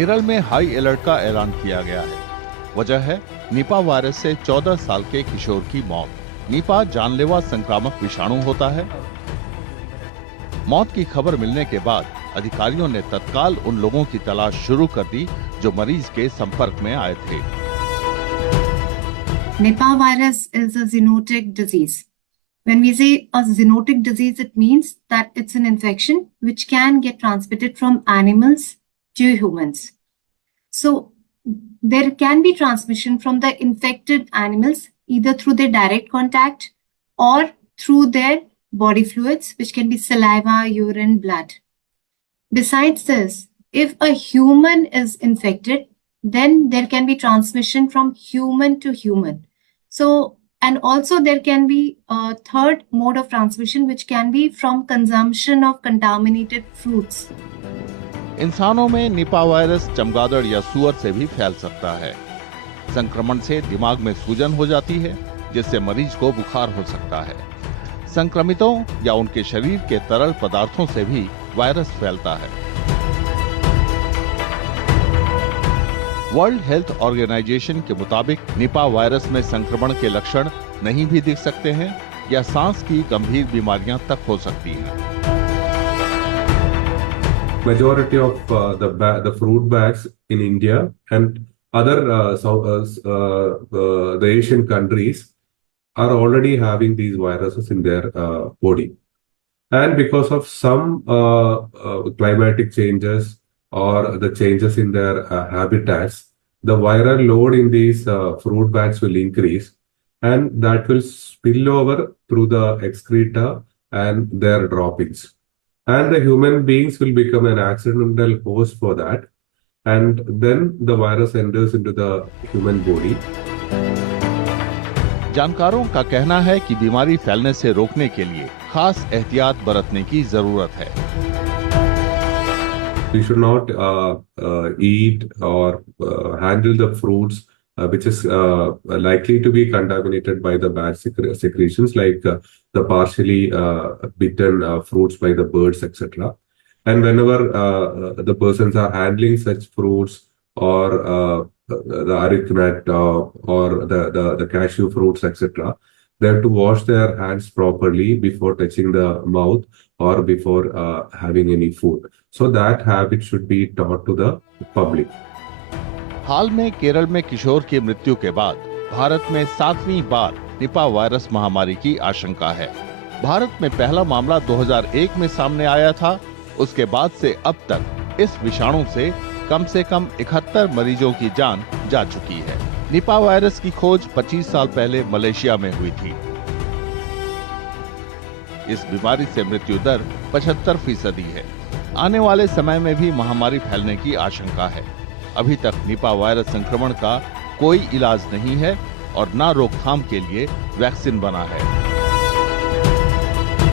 केरल में high alert का ऐलान किया गया है। वजह है निपा वायरस से 14 साल के किशोर की मौत। निपा जानलेवा संक्रामक विषाणु होता है। मौत की खबर मिलने के बाद अधिकारियों ने तत्काल उन लोगों की तलाश शुरू कर दी जो मरीज के संपर्क में आए थे। Nipah virus is a zoonotic disease. When we say a zoonotic disease, it means that it's an infection which can get transmitted from animals to humans. So there can be transmission from the infected animals either through their direct contact or through their body fluids, which can be saliva, urine, blood. Besides this, if a human is infected, then there can be transmission from human to human. So, and also there can be a third mode of transmission, which can be from consumption of contaminated fruits. इंसानों में Nipah virus चमगादड़ या सुअर से भी फैल सकता है। संक्रमण से दिमाग में सूजन हो जाती है, जिससे मरीज को बुखार हो सकता है। संक्रमितों या उनके शरीर के तरल पदार्थों से भी वायरस फैलता है। वर्ल्ड हेल्थ ऑर्गेनाइजेशन के मुताबिक निपा वायरस में संक्रमण के लक्षण नहीं भी दिख सकते हैं या सांस की गंभीर बीमारियां तक हो सकती हैं। Majority of the fruit bats in India and other the Asian countries are already having these viruses in their body, and because of some climatic changes or the changes in their habitats, the viral load in these fruit bats will increase, and that will spill over through the excreta and their droppings. And the human beings will become an accidental host for that, and then the virus enters into the human body. जानकारों का कहना है कि बीमारी फैलने से रोकने के लिए खास एहतियात बरतने की जरूरत है। We should not eat or handle the fruits which is likely to be contaminated by the bad secretions, like the partially bitten fruits by the birds, etc. And whenever the persons are handling such fruits or the arecanut or the cashew fruits, etc., they have to wash their hands properly before touching the mouth or before having any food. So that habit should be taught to the public. हाल में केरल में किशोर की मृत्यु के बाद भारत में 7वीं बार Nipah virus महामारी की आशंका है। भारत में पहला मामला 2001 में सामने आया था। उसके बाद से अब तक इस विषाणु से कम 71 मरीजों की जान जा चुकी है। निपा वायरस की खोज 25 साल पहले मलेशिया में हुई थी। इस बीमारी से मृत्यु दर 75% है। आने वाले समय में भी महामारी फैलने की आशंका है। अभी तक निपा वायरस संक्रमण का कोई इलाज नहीं है और न रोकथाम के लिए वैक्सीन बना है।